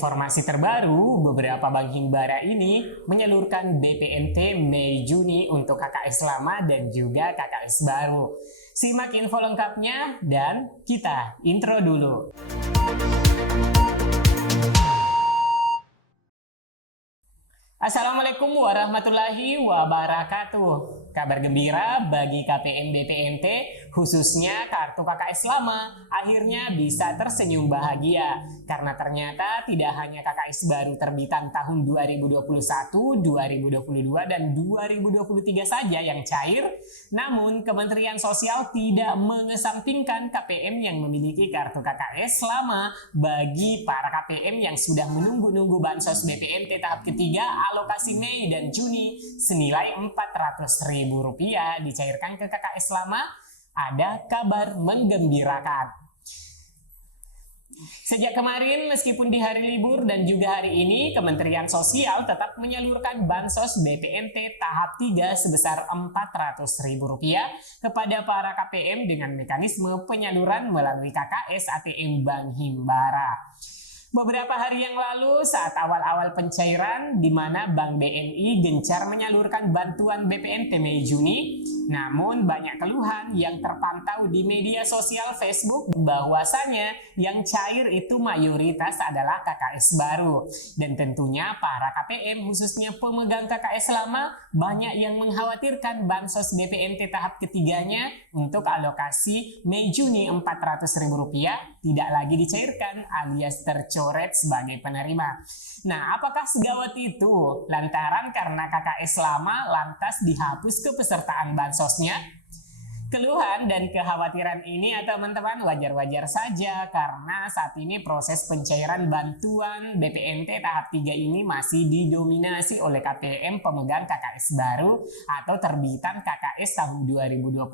Informasi terbaru, beberapa bank himbara ini menyalurkan BPNT Mei Juni untuk KKS lama dan juga KKS baru. Simak info lengkapnya dan kita intro dulu. Assalamualaikum warahmatullahi wabarakatuh. Kabar gembira bagi KPM BPNT, khususnya kartu KKS lama, akhirnya bisa tersenyum bahagia. Karena ternyata tidak hanya KKS baru terbitan tahun 2021, 2022, dan 2023 saja yang cair, namun Kementerian Sosial tidak mengesampingkan KPM yang memiliki kartu KKS lama bagi para KPM yang sudah menunggu-nunggu bansos BPNT tahap ketiga alokasi Mei dan Juni senilai Rp400.000 dicairkan ke KKS lama. Ada kabar menggembirakan. Sejak kemarin, meskipun di hari libur dan juga hari ini, Kementerian Sosial tetap menyalurkan bansos BPNT tahap 3 sebesar Rp400.000 kepada para KPM dengan mekanisme penyaluran melalui KKS ATM Bank Himbara. Beberapa hari yang lalu saat awal-awal pencairan di mana Bank BNI gencar menyalurkan bantuan BPNT Mei Juni, namun banyak keluhan yang terpantau di media sosial Facebook bahwasanya yang cair itu mayoritas adalah KKS baru. Dan tentunya para KPM khususnya pemegang KKS lama banyak yang mengkhawatirkan bansos BPNT tahap ketiganya untuk alokasi Mei Juni Rp400.000 tidak lagi dicairkan alias tercoret sebagai penerima. Nah, apakah segawat itu? Lantaran karena KKS lama lantas dihapus kepesertaan bansosnya? Keluhan dan kekhawatiran ini teman-teman wajar-wajar saja karena saat ini proses pencairan bantuan BPNT tahap 3 ini masih didominasi oleh KPM pemegang KKS baru atau terbitan KKS tahun 2021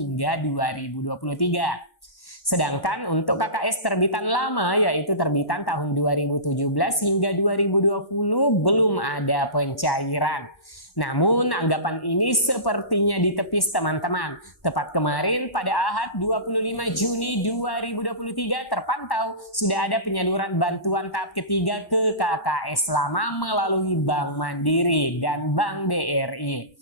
hingga 2023. Sedangkan untuk KKS terbitan lama yaitu terbitan tahun 2017 hingga 2020 belum ada pencairan. Namun anggapan ini sepertinya ditepis teman-teman. Tepat kemarin pada Ahad 25 Juni 2023 terpantau sudah ada penyaluran bantuan tahap ketiga ke KKS lama melalui Bank Mandiri dan Bank BRI.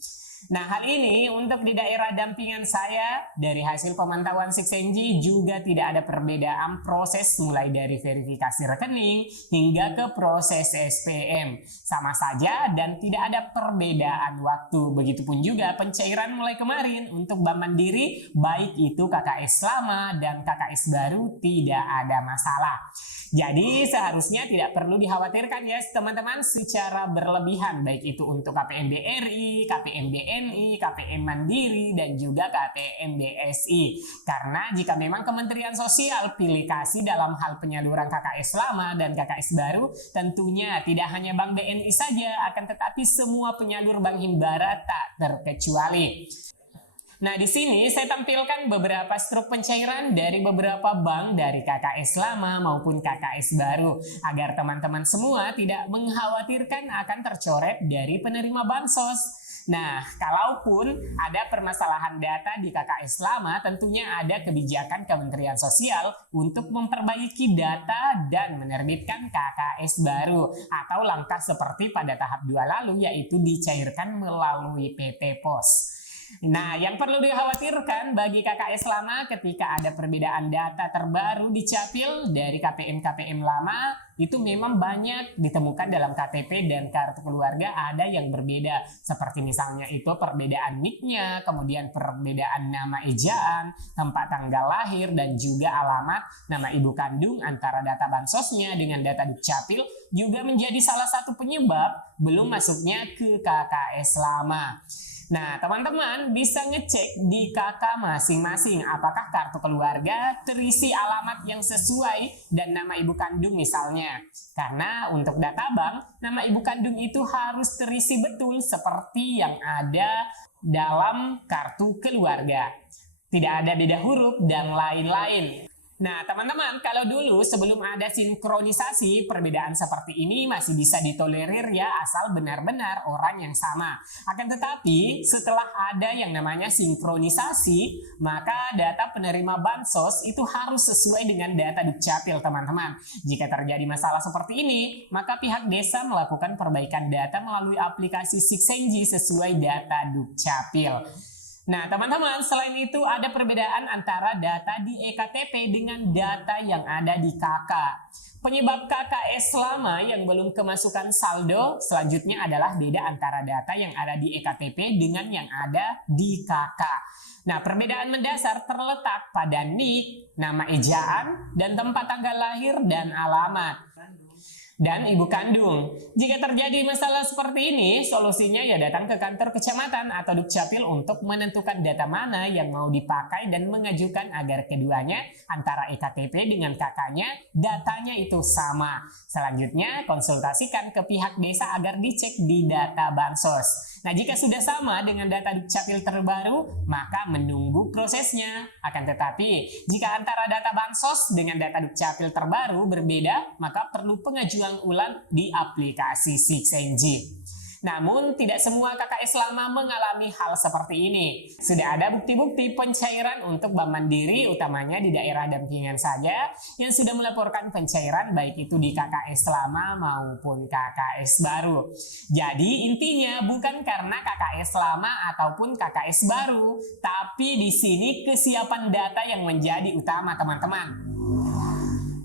Nah, hal ini untuk di daerah dampingan saya dari hasil pemantauan 6NG juga tidak ada perbedaan proses mulai dari verifikasi rekening hingga ke proses SPM. Sama saja dan tidak ada perbedaan waktu. Begitupun juga pencairan mulai kemarin untuk Bank Mandiri baik itu KKS lama dan KKS baru tidak ada masalah. Jadi seharusnya tidak perlu dikhawatirkan ya teman-teman secara berlebihan baik itu untuk KPM BRI, KPM BNI, KPM Mandiri dan juga KPM BSI. Karena jika memang Kementerian Sosial pilih kasih dalam hal penyaluran KKS lama dan KKS baru, tentunya tidak hanya Bank BNI saja akan tetapi semua penyalur Bank Himbara tak terkecuali. Nah, di sini saya tampilkan beberapa struk pencairan dari beberapa bank dari KKS lama maupun KKS baru agar teman-teman semua tidak mengkhawatirkan akan tercoret dari penerima bansos. Nah, kalaupun ada permasalahan data di KKS lama, tentunya ada kebijakan Kementerian Sosial untuk memperbaiki data dan menerbitkan KKS baru atau langkah seperti pada tahap 2 lalu yaitu dicairkan melalui PT Pos. Nah, yang perlu dikhawatirkan bagi KKS lama ketika ada perbedaan data terbaru di Capil dari KPM-KPM lama itu memang banyak ditemukan dalam KTP dan kartu keluarga ada yang berbeda. Seperti misalnya itu perbedaan NIK-nya, kemudian perbedaan nama ejaan, tempat tanggal lahir, dan juga alamat nama ibu kandung antara data bansosnya dengan data Dukcapil juga menjadi salah satu penyebab belum masuknya ke KKS lama. Nah, teman-teman bisa ngecek di KK masing-masing apakah kartu keluarga terisi alamat yang sesuai dan nama ibu kandung misalnya. Karena untuk data bank, nama ibu kandung itu harus terisi betul seperti yang ada dalam kartu keluarga. Tidak ada beda huruf dan lain-lain. Nah, teman-teman, kalau dulu sebelum ada sinkronisasi, perbedaan seperti ini masih bisa ditolerir ya, asal benar-benar orang yang sama. Akan tetapi, setelah ada yang namanya sinkronisasi, maka data penerima bansos itu harus sesuai dengan data Dukcapil, teman-teman. Jika terjadi masalah seperti ini, maka pihak desa melakukan perbaikan data melalui aplikasi Sixenji sesuai data Dukcapil. Nah, teman-teman, selain itu ada perbedaan antara data di EKTP dengan data yang ada di KK. Penyebab KKS lama yang belum kemasukan saldo selanjutnya adalah beda antara data yang ada di EKTP dengan yang ada di KK. Nah, perbedaan mendasar terletak pada NIK, nama ejaan, dan tempat tanggal lahir dan alamat, dan ibu kandung. Jika terjadi masalah seperti ini, solusinya ya datang ke kantor kecamatan atau Dukcapil untuk menentukan data mana yang mau dipakai dan mengajukan agar keduanya antara EKTP dengan KK-nya datanya itu sama. Selanjutnya konsultasikan ke pihak desa agar dicek di data bansos. Nah, jika sudah sama dengan data Dukcapil terbaru, maka menunggu prosesnya. Akan tetapi, jika antara data bansos dengan data Dukcapil terbaru berbeda, maka perlu pengajuan ulang di aplikasi Sixenji. Namun, tidak semua KKS lama mengalami hal seperti ini. Sudah ada bukti-bukti pencairan untuk Bank Mandiri, utamanya di daerah dampingan saja, yang sudah melaporkan pencairan baik itu di KKS lama maupun KKS baru. Jadi, intinya bukan karena KKS lama ataupun KKS baru, tapi di sini kesiapan data yang menjadi utama, teman-teman.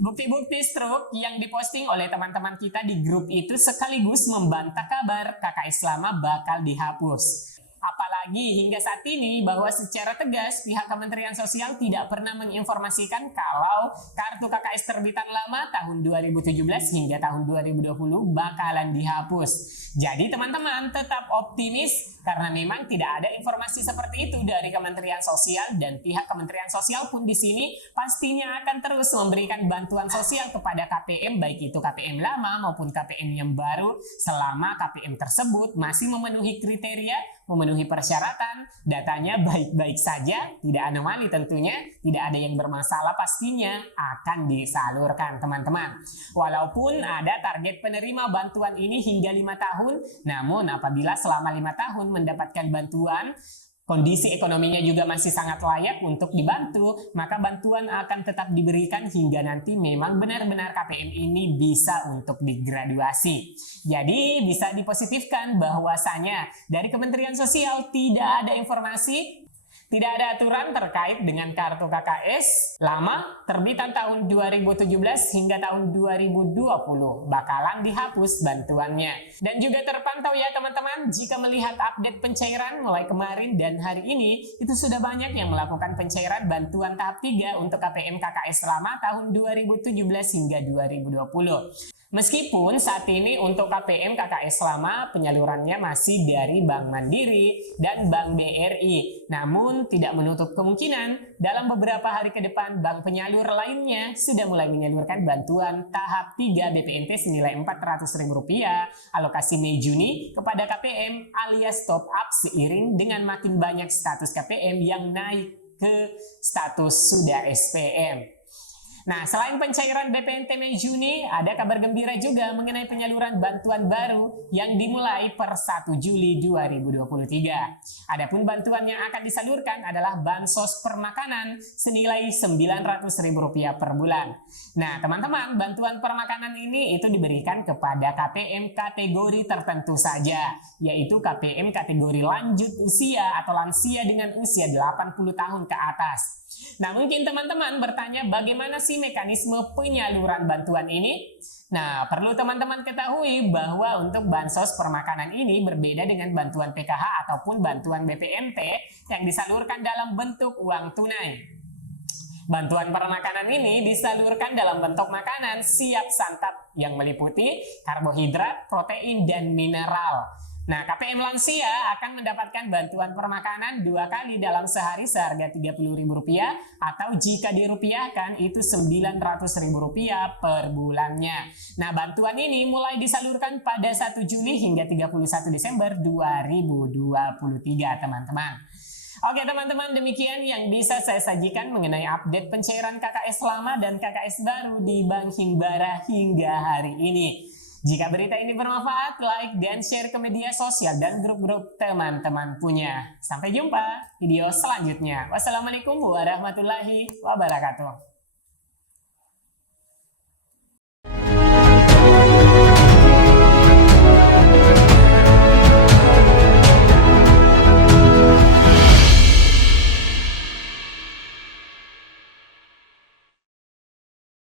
Bukti-bukti struk yang diposting oleh teman-teman kita di grup itu sekaligus membantah kabar KKS lama bakal dihapus. Apalagi hingga saat ini bahwa secara tegas pihak Kementerian Sosial tidak pernah menginformasikan kalau kartu KKS terbitan lama tahun 2017 hingga tahun 2020 bakalan dihapus. Jadi teman-teman tetap optimis karena memang tidak ada informasi seperti itu dari Kementerian Sosial, dan pihak Kementerian Sosial pun di sini pastinya akan terus memberikan bantuan sosial kepada KPM, baik itu KPM lama maupun KPM yang baru, selama KPM tersebut masih memenuhi kriteria, memenuhi persyaratan, datanya baik-baik saja, tidak anomali tentunya, tidak ada yang bermasalah, pastinya akan disalurkan, teman-teman. Walaupun ada target penerima bantuan ini hingga 5 tahun, namun apabila selama 5 tahun mendapatkan bantuan, kondisi ekonominya juga masih sangat layak untuk dibantu, maka bantuan akan tetap diberikan hingga nanti memang benar-benar KPM ini bisa untuk digraduasi. Jadi bisa dipositifkan bahwasanya dari Kementerian Sosial tidak ada informasi, tidak ada aturan terkait dengan kartu KKS lama terbitan tahun 2017 hingga tahun 2020 bakalan dihapus bantuannya. Dan juga terpantau ya teman-teman, jika melihat update pencairan mulai kemarin dan hari ini, itu sudah banyak yang melakukan pencairan bantuan tahap 3 untuk KPM KKS lama tahun 2017 hingga 2020. Meskipun saat ini untuk KPM KKS lama penyalurannya masih dari Bank Mandiri dan Bank BRI. Namun tidak menutup kemungkinan dalam beberapa hari ke depan bank penyalur lainnya sudah mulai menyalurkan bantuan tahap 3 BPNT senilai Rp400.000 alokasi Mei Juni kepada KPM alias top up seiring dengan makin banyak status KPM yang naik ke status sudah SPM. Nah, selain pencairan BPNT Mei Juni, ada kabar gembira juga mengenai penyaluran bantuan baru yang dimulai per 1 Juli 2023. Adapun bantuan yang akan disalurkan adalah bansos permakanan senilai Rp900.000 per bulan. Nah, teman-teman, bantuan permakanan ini itu diberikan kepada KPM kategori tertentu saja, yaitu KPM kategori lanjut usia atau lansia dengan usia 80 tahun ke atas. Nah, mungkin teman-teman bertanya bagaimana sih mekanisme penyaluran bantuan ini? Nah, perlu teman-teman ketahui bahwa untuk bansos permakanan ini berbeda dengan bantuan PKH ataupun bantuan BPNT yang disalurkan dalam bentuk uang tunai. Bantuan permakanan ini disalurkan dalam bentuk makanan siap santap yang meliputi karbohidrat, protein, dan mineral. Nah, KPM lansia akan mendapatkan bantuan permakanan 2 kali dalam sehari seharga Rp30.000 atau jika dirupiahkan itu Rp900.000 per bulannya. Nah, bantuan ini mulai disalurkan pada 1 Juni hingga 31 Desember 2023, teman-teman. Oke teman-teman, demikian yang bisa saya sajikan mengenai update pencairan KKS lama dan KKS baru di Bank Himbara hingga hari ini. Jika berita ini bermanfaat, like dan share ke media sosial dan grup-grup teman-teman punya. Sampai jumpa video selanjutnya. Wassalamualaikum warahmatullahi wabarakatuh.